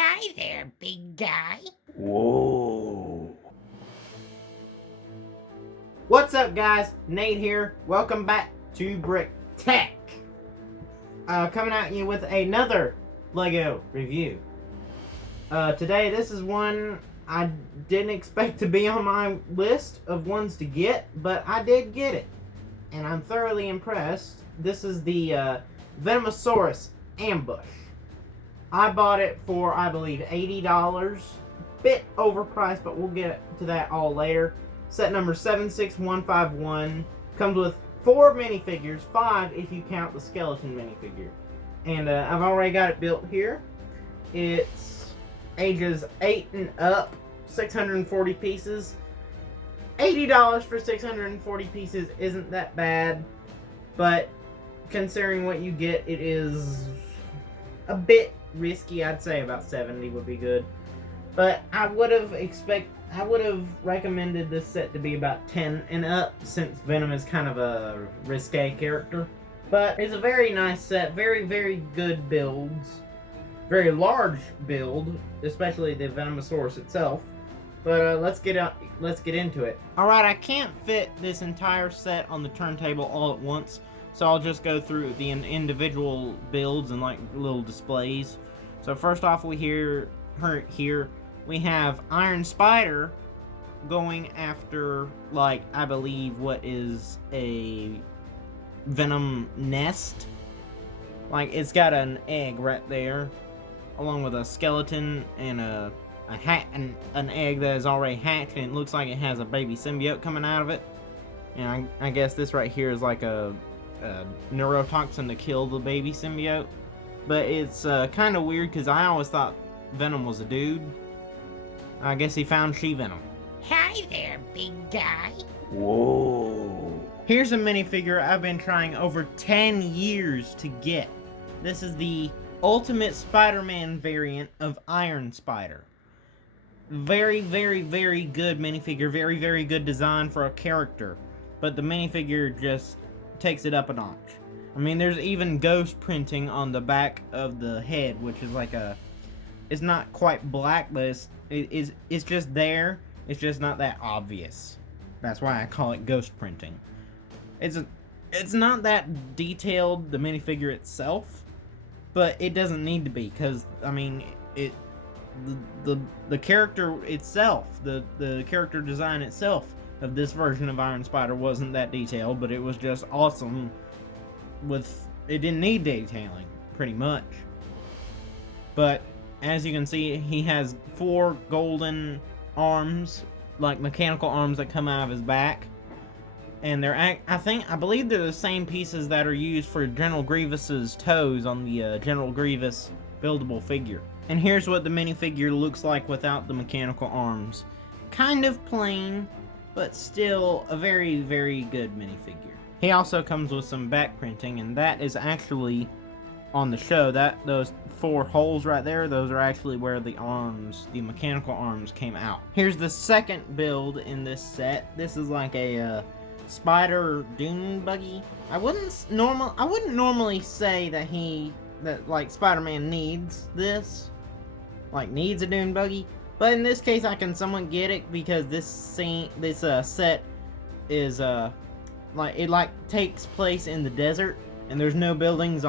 Hi there, big guy. Whoa. What's up, guys? Nate here. Welcome back to Brick Tech. Coming at you with another Lego review. Today, this is one I didn't expect to be on my list of ones to get, but I did get it. And I'm thoroughly impressed. This is the Venomosaurus Ambush. I bought it for, I believe, $80. Bit overpriced, but we'll get to that all later. Set number 76151. Comes with 4 minifigures, 5 if you count the skeleton minifigure. And I've already got it built here. It's ages 8 and up, 640 pieces. $80 for 640 pieces isn't that bad, but considering what you get, it is a bit risky. I'd say about 70 would be good, but I would have recommended this set to be about 10 and up, since Venom is kind of a risque character. But it's a very nice set, very good builds, very large build, especially the Venomosaurus itself. But let's get into it. Alright, I can't fit this entire set on the turntable all at once, so I'll just go through the individual builds and like little displays. So first off, we have Iron Spider going after, like, I believe what is a Venom nest. Like, it's got an egg right there, along with a skeleton and an egg that is already hatched, and it looks like it has a baby symbiote coming out of it. And I guess this right here is like a neurotoxin to kill the baby symbiote. But it's kind of weird because I always thought Venom was a dude. I guess he found She-Venom. Hi there, big guy. Whoa. Here's a minifigure I've been trying over 10 years to get. This is the Ultimate Spider-Man variant of Iron Spider. Very good minifigure. Very good design for a character. But the minifigure just takes it up a notch. I mean, there's even ghost printing on the back of the head, which is like it's not quite black, but it's just there. It's just not that obvious. That's why I call it ghost printing. It's not that detailed, the minifigure itself, but it doesn't need to be, because I mean, the character itself, the character design itself of this version of Iron Spider wasn't that detailed, but it was just awesome. It didn't need detailing, pretty much. But as you can see, he has 4 golden arms, like mechanical arms that come out of his back, and I believe they're the same pieces that are used for General Grievous's toes on the General Grievous buildable figure. And here's what the minifigure looks like without the mechanical arms. Kind of plain, but still a very good minifigure. He also comes with some back printing, and that is actually on the show. Those 4 holes right there, those are actually where the mechanical arms came out. Here's the second build in this set. This is like a spider dune buggy. I wouldn't normally say that like Spider-Man needs this, like needs a dune buggy, but in this case I can somewhat get it, because this set is takes place in the desert, and there's no buildings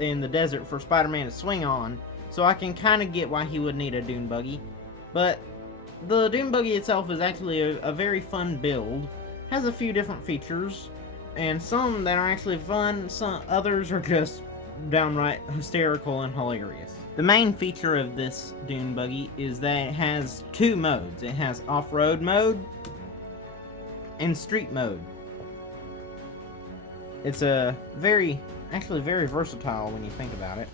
in the desert for Spider-Man to swing on, so I can kind of get why he would need a dune buggy. But the dune buggy itself is actually a very fun build. Has a few different features, and some that are actually fun, some others are just downright hysterical and hilarious. The main feature of this dune buggy is that it has 2 modes. It has off-road mode and street mode. It's very versatile when you think about it.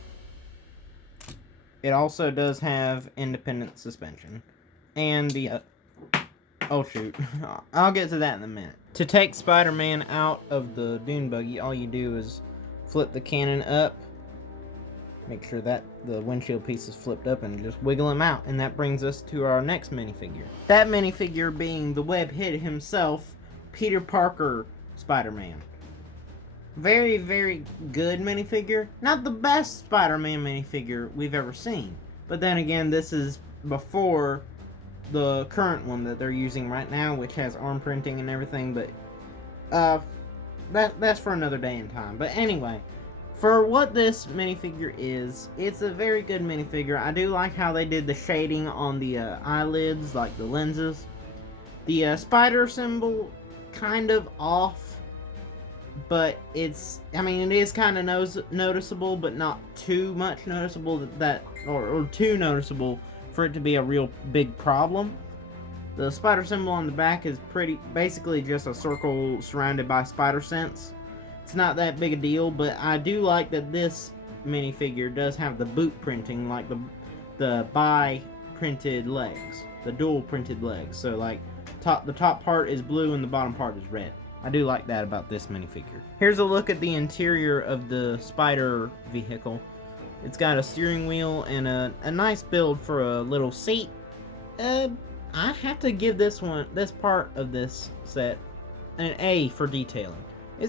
It also does have independent suspension. And the oh shoot, I'll get to that in a minute. To take Spider-Man out of the dune buggy, all you do is flip the cannon up, make sure that the windshield piece is flipped up, and just wiggle him out. And that brings us to our next minifigure. That minifigure being the web-hit himself, Peter Parker Spider-Man. Very good minifigure. Not the best Spider-Man minifigure we've ever seen, But then again, this is before the current one that they're using right now, which has arm printing and everything, but that's for another day and time. But anyway, for what this minifigure is, it's a very good minifigure. I do like how they did the shading on the eyelids, like the lenses. The spider symbol, kind of off, but it's, I mean, it is kind of noticeable, but not too much noticeable or too noticeable for it to be a real big problem. The spider symbol on the back is basically just a circle surrounded by spider sense. It's not that big a deal, but I do like that this minifigure does have the boot printing, like the bi-printed legs, the dual printed legs. So like the top part is blue and the bottom part is red. I do like that about this minifigure. Here's a look at the interior of the spider vehicle. It's got a steering wheel and a nice build for a little seat. I have to give this part of this set an A for detailing. I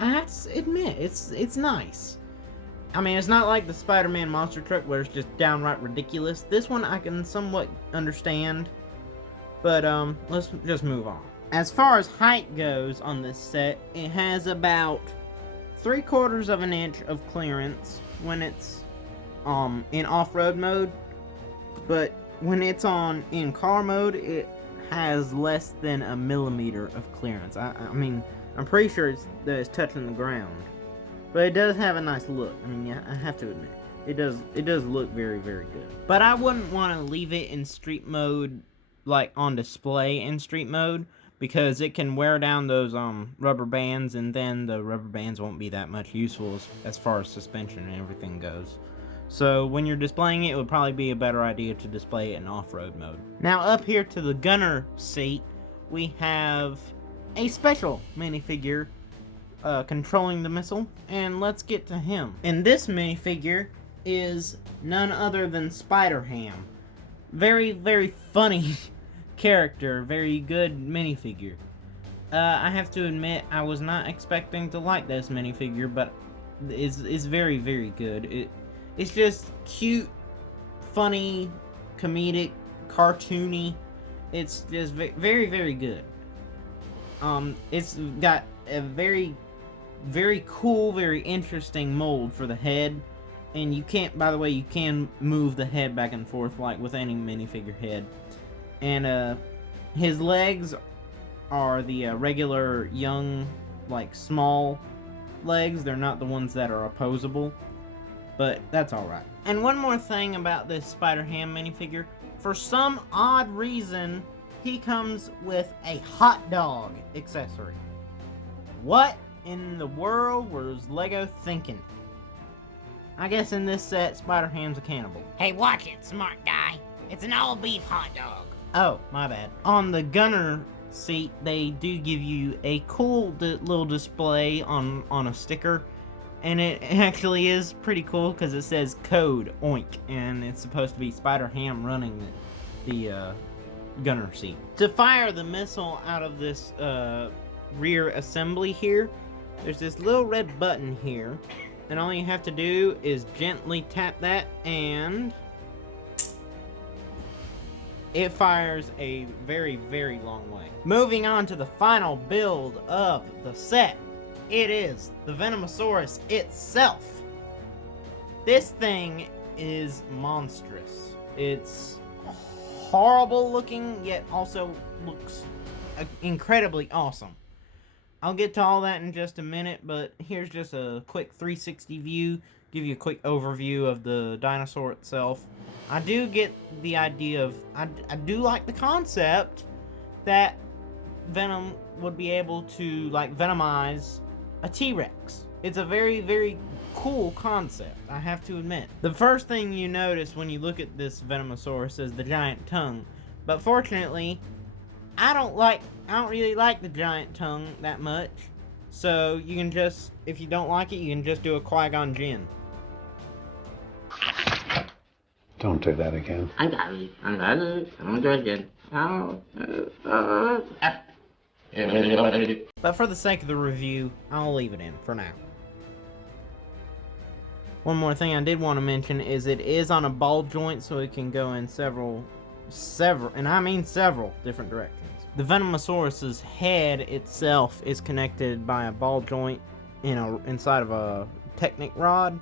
have to admit, it's nice. I mean, it's not like the Spider-Man monster truck where it's just downright ridiculous. This one I can somewhat understand, but let's just move on. As far as height goes on this set, it has about 3/4 of an inch of clearance when it's in off-road mode, but when it's in car mode, it has less than a millimeter of clearance. I mean, I'm pretty sure it's touching the ground, but it does have a nice look. I mean, yeah, I have to admit, it does look very, very good. But I wouldn't want to leave it in street mode, like on display in street mode, because it can wear down those rubber bands, and then the rubber bands won't be that much useful as far as suspension and everything goes. So when you're displaying it, it would probably be a better idea to display it in off-road mode. Now up here to the gunner seat, we have a special minifigure controlling the missile, and let's get to him. And this minifigure is none other than Spider-Ham. Very, very funny character, very good minifigure. I have to admit, I was not expecting to like this minifigure, but it's very, very good. It's just cute, funny, comedic, cartoony. It's just very, very good. It's got a very, very cool, very interesting mold for the head. And you by the way, you can move the head back and forth like with any minifigure head. And his legs are the regular young, like small legs. They're not the ones that are opposable. But that's alright. And one more thing about this Spider-Ham minifigure. For some odd reason, he comes with a hot dog accessory. What in the world was Lego thinking? I guess in this set, Spider-Ham's a cannibal. Hey, watch it, smart guy. It's an all-beef hot dog. Oh, my bad. On the gunner seat, they do give you a cool little display on a sticker. And it actually is pretty cool because it says code oink, and it's supposed to be Spider-Ham running the gunner seat. To fire the missile out of this rear assembly here, there's this little red button here, and all you have to do is gently tap that, and it fires a very, very long way. Moving on to the final build of the set. It is the Venomosaurus itself. This thing is monstrous. It's horrible looking, yet also looks incredibly awesome. I'll get to all that in just a minute, but here's just a quick 360 view, give you a quick overview of the dinosaur itself. I do get the idea of, I do like the concept that Venom would be able to, like, venomize a T-Rex. It's a very, very cool concept, I have to admit. The first thing you notice when you look at this Venomosaurus is the giant tongue. But fortunately, I don't really like the giant tongue that much. So you can just, if you don't like it, you can just do a Qui-Gon Jinn. Don't do that again. I got it. I won't do it again. But for the sake of the review, I'll leave it in for now. One more thing I did want to mention is it is on a ball joint, so it can go in several, and I mean several different directions. The Venomosaurus's head itself is connected by a ball joint inside of a Technic rod.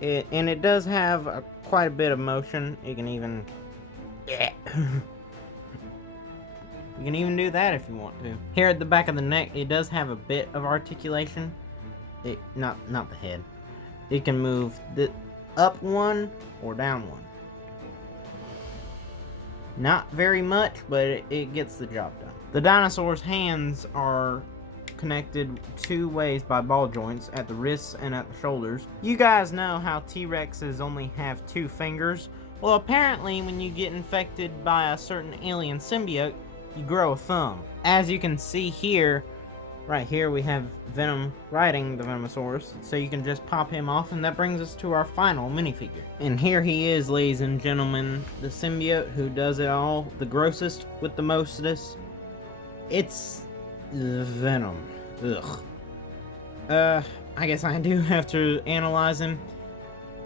And it does have quite a bit of motion. You can even you can even do that if you want to. Here at the back of the neck, it does have a bit of articulation. Not the head. It can move up one or down one. Not very much, but it gets the job done. The dinosaur's hands are connected two ways by ball joints at the wrists and at the shoulders. You guys know how T-Rexes only have 2 fingers? Well, apparently when you get infected by a certain alien symbiote, you grow a thumb. As you can see here, right here we have Venom riding the Venomosaurus, so you can just pop him off, and that brings us to our final minifigure. And here he is, ladies and gentlemen, the symbiote who does it all, the grossest with the mostest. It's Venom. Ugh. I guess I do have to analyze him.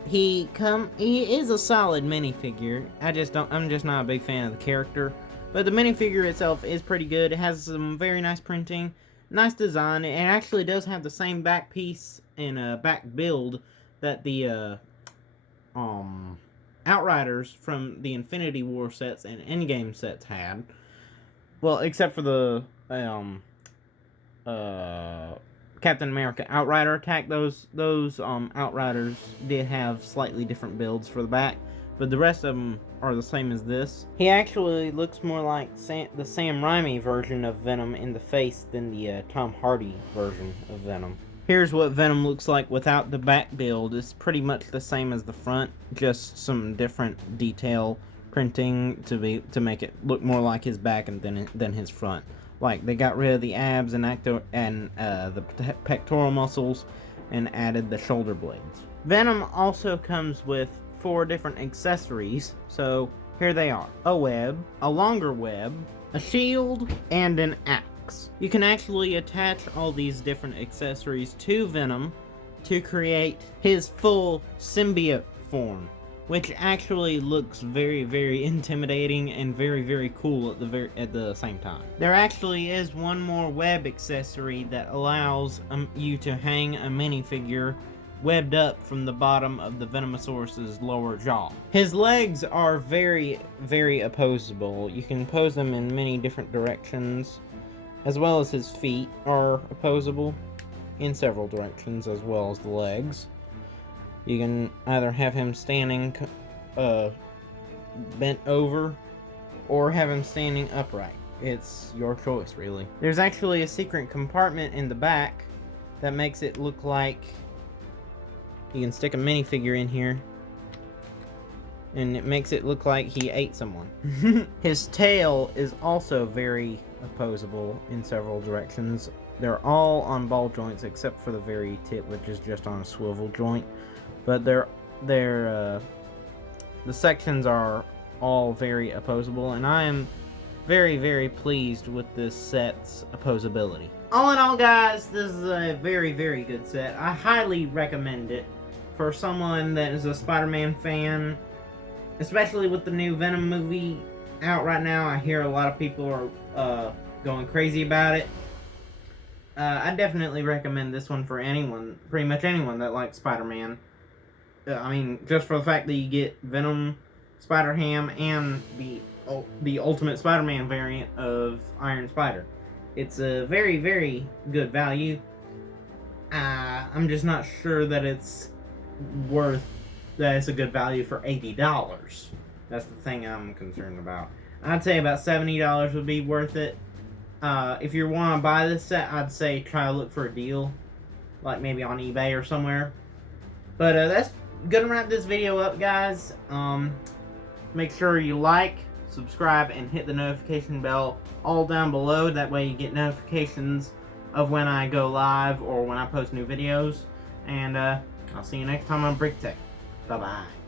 He is a solid minifigure. I'm just not a big fan of the character. But the minifigure itself is pretty good. It has some very nice printing, nice design. It actually does have the same back piece and back build that the Outriders from the Infinity War sets and Endgame sets had. Well, except for the Captain America Outrider attack. Those Outriders did have slightly different builds for the back, but the rest of them are the same as this. He actually looks more like the Sam Raimi version of Venom in the face than the Tom Hardy version of Venom. Here's what Venom looks like without the back build. It's pretty much the same as the front, just some different detail printing to make it look more like his back than his front. Like, they got rid of the abs and the pectoral muscles and added the shoulder blades. Venom also comes with 4 different accessories, so here they are. A web, a longer web, a shield, and an axe. You can actually attach all these different accessories to Venom to create his full symbiote form, which actually looks very, very intimidating and very, very cool at the same time. There actually is one more web accessory that allows you to hang a minifigure webbed up from the bottom of the Venomosaurus's lower jaw. His legs are very, very opposable. You can pose them in many different directions, as well as his feet are opposable in several directions, as well as the legs. You can either have him standing bent over or have him standing upright. It's your choice, really. There's actually a secret compartment in the back that makes it look like you can stick a minifigure in here, and it makes it look like he ate someone. His tail is also very opposable in several directions. They're all on ball joints except for the very tip, which is just on a swivel joint. But the sections are all very opposable, and I am very, very pleased with this set's opposability. All in all, guys, this is a very, very good set. I highly recommend it for someone that is a Spider-Man fan, especially with the new Venom movie out right now. I hear a lot of people are going crazy about it. I definitely recommend this one for anyone, pretty much anyone that likes Spider-Man. I mean, just for the fact that you get Venom, Spider-Ham, and the Ultimate Spider-Man variant of Iron Spider. It's a very, very good value. I'm just not sure that it's a good value for $80. That's the thing I'm concerned about. I'd say about $70 would be worth it. If you want to buy this set, I'd say try to look for a deal, like maybe on eBay or somewhere. But that's gonna wrap this video up, guys. Make sure you like, subscribe, and hit the notification bell all down below. That way you get notifications of when I go live or when I post new videos. And I'll see you next time on Brick Tech. Bye-bye.